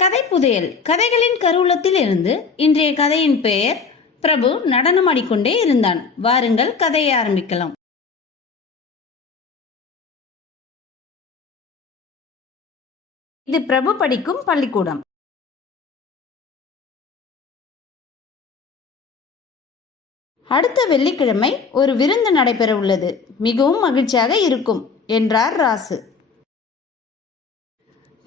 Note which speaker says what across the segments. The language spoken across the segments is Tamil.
Speaker 1: கதை புதையல் கதைகளின் கருவூலத்தில் இருந்து இன்றைய கதையின் பெயர் பிரபு நடனமாடிக்கொண்டே இருந்தான். வாருங்கள் கதையை ஆரம்பிக்கலாம். இது பிரபு படிக்கும் பள்ளிக்கூடம். அடுத்த வெள்ளிக்கிழமை ஒரு விருந்து நடைபெற உள்ளது மிகவும் மகிழ்ச்சியாக இருக்கும் என்றார் ராசு.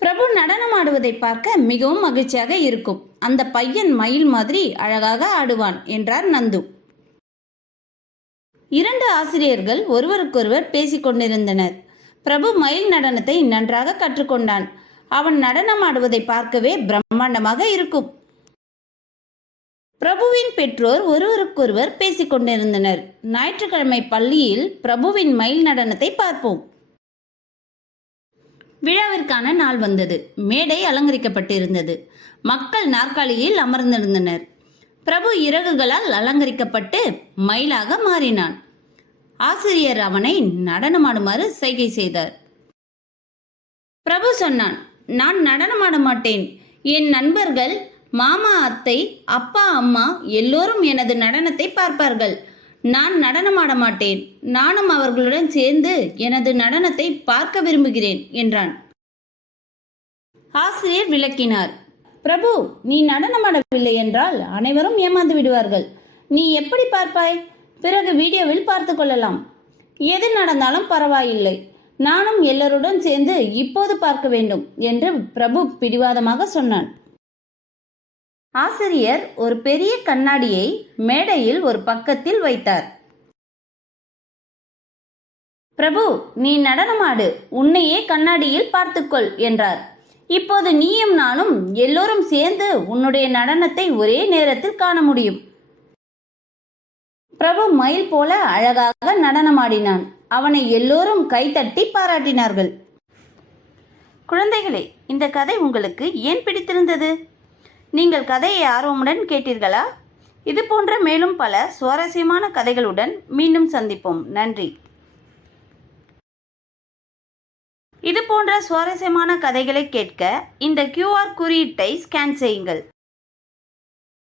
Speaker 1: பிரபு நடனம் ஆடுவதை பார்க்க மிகவும் மகிழ்ச்சியாக இருக்கும். அந்த பையன் மயில் மாதிரி அழகாக ஆடுவான் என்றார் நந்து. இரண்டு ஆசிரியர்கள் ஒருவருக்கொருவர் பேசிக் கொண்டிருந்தனர். பிரபு மயில் நடனத்தை நன்றாக கற்றுக்கொண்டான். அவன் நடனம் ஆடுவதை பார்க்கவே பிரம்மாண்டமாக இருக்கும். பிரபுவின் பெற்றோர் ஒருவருக்கொருவர் பேசிக் கொண்டிருந்தனர். ஞாயிற்றுக்கிழமை பள்ளியில் பிரபுவின் மயில் நடனத்தை பார்ப்போம். விழாவிற்கான நாள் வந்தது. மேடை அலங்கரிக்கப்பட்டிருந்தது. மக்கள் நாற்காலியில் அமர்ந்திருந்தனர். பிரபு இறகுகளால் அலங்கரிக்கப்பட்டு மயிலாக மாறினான். ஆசிரியர் அவனை நடனமாடுமாறு சைகை செய்தார். பிரபு சொன்னான் நான் நடனமாட மாட்டேன். என் நண்பர்கள் மாமா அத்தை அப்பா அம்மா எல்லோரும் எனது நடனத்தை பார்ப்பார்கள். நான் நடனமாட மாட்டேன். நானும் அவர்களுடன் சேர்ந்து எனது நடனத்தை பார்க்க விரும்புகிறேன் என்றான். ஆசிரியர் விளக்கினார். பிரபு நீ நடனமாடவில்லை என்றால் அனைவரும் ஏமாந்து விடுவார்கள். நீ எப்படி பார்ப்பாய்? பிறகு வீடியோவில் பார்த்து கொள்ளலாம். எது நடந்தாலும் பரவாயில்லை. நானும் எல்லோருடன் சேர்ந்து இப்போது பார்க்க வேண்டும் என்று பிரபு பிடிவாதமாக சொன்னான். ஆசிரியர் ஒரு பெரிய கண்ணாடியை மேடையில் ஒரு பக்கத்தில் வைத்தார். பிரபு நீ நடனமாடு. உன்னையே கண்ணாடியில் பார்த்துக்கொள் என்றார். இப்போது நீயும் நானும் எல்லோரும் சேர்ந்து உன்னுடைய நடனத்தை ஒரே நேரத்தில் காண முடியும். பிரபு மயில் போல அழகாக நடனமாடினான். அவனை எல்லோரும் கைதட்டி பாராட்டினார்கள். குழந்தைகளே இந்த கதை உங்களுக்கு ஏன் பிடித்திருந்தது? நீங்கள் கதையை ஆர்வமுடன் கேட்டீர்களா? இது போன்ற மேலும் பல சுவாரஸ்யமான கதைகளுடன் மீண்டும் சந்திப்போம். நன்றி. இது போன்ற சுவாரஸ்யமான கதைகளை கேட்க இந்த கியூஆர் குறியீட்டை ஸ்கேன் செய்யுங்கள்.